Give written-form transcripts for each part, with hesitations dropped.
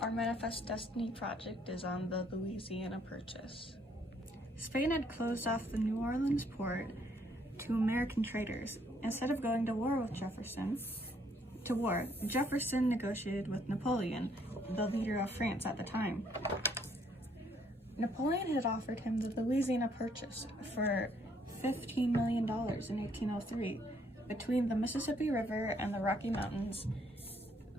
Our Manifest Destiny project is on the Louisiana Purchase. Spain had closed off the New Orleans port to American traders. Instead of going to war with Jefferson, Jefferson negotiated with Napoleon, the leader of France at the time. Napoleon had offered him the Louisiana Purchase for $15 million in 1803. Between the Mississippi River and the Rocky Mountains,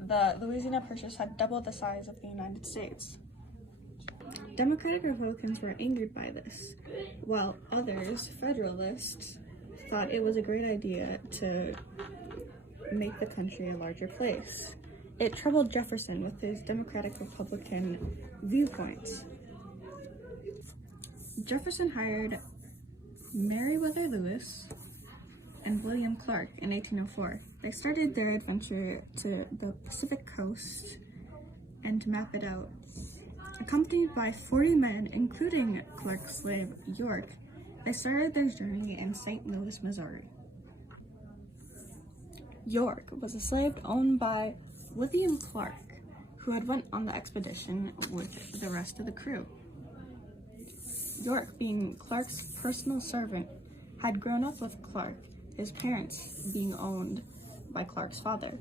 the Louisiana Purchase had doubled the size of the United States. Democratic Republicans were angered by this, while others, Federalists, thought it was a great idea to make the country a larger place. It troubled Jefferson with his Democratic Republican viewpoints. Jefferson hired Meriwether Lewis and William Clark in 1804. They started their adventure to the Pacific coast and to map it out. Accompanied by 40 men, including Clark's slave York, they started their journey in St. Louis, Missouri. York was a slave owned by William Clark, who had went on the expedition with the rest of the crew. York, being Clark's personal servant, had grown up with Clark, his parents being owned by Clark's father.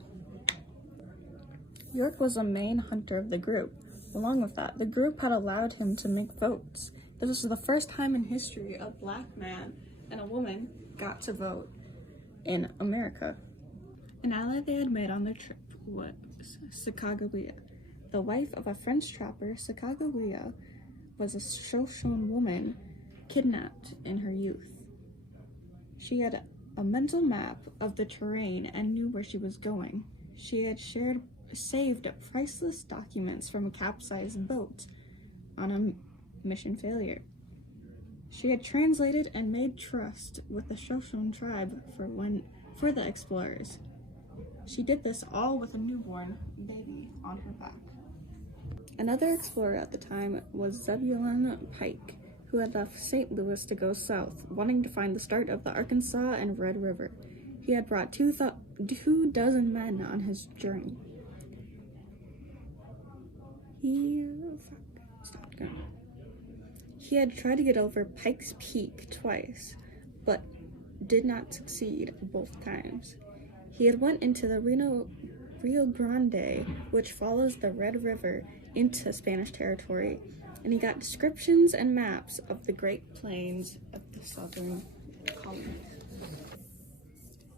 York was the main hunter of the group. Along with that, the group had allowed him to make votes. This was the first time in history a black man and a woman got to vote in America. An ally they had made on their trip was Sacagawea. The wife of a French trapper, Sacagawea was a Shoshone woman kidnapped in her youth. She had a mental map of the terrain and knew where she was going. She had saved priceless documents from a capsized boat on a mission failure. She had translated and made trust with the Shoshone tribe for the explorers. She did this all with a newborn baby on her back. Another explorer at the time was Zebulon Pike, who had left St. Louis to go south, wanting to find the start of the Arkansas and Red River. He had brought 24 men on his journey. He had tried to get over Pike's Peak twice, but did not succeed both times. He had went into the Rio Grande, which follows the Red River into Spanish territory, and he got descriptions and maps of the Great Plains of the southern colonies.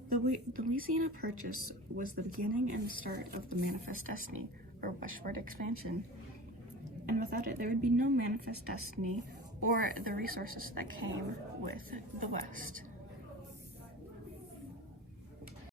The Louisiana Purchase was the beginning and start of the Manifest Destiny, or westward expansion. And without it, there would be no Manifest Destiny or the resources that came with the West.